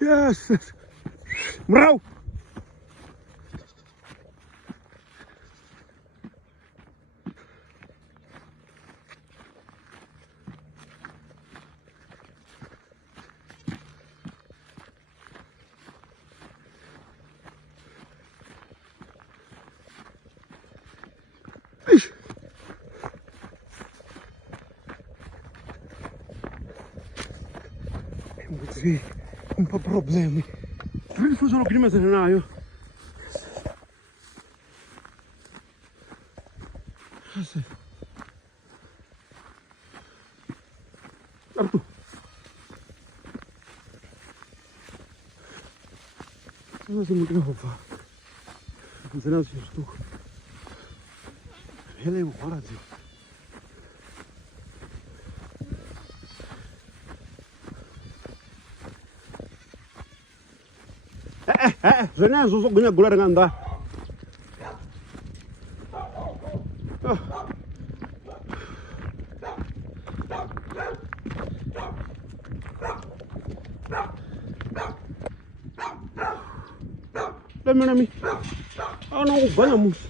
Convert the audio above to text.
Yes. Meraw. Ish. Sì, un po' problemi. Prima sono prima se ne hai. Sì. Artu. Non si muove fa. Non se ne si sto. Hele guarda. Zena susuk punya gula dengan anda. Lemon mi. Oh no, banyak mus.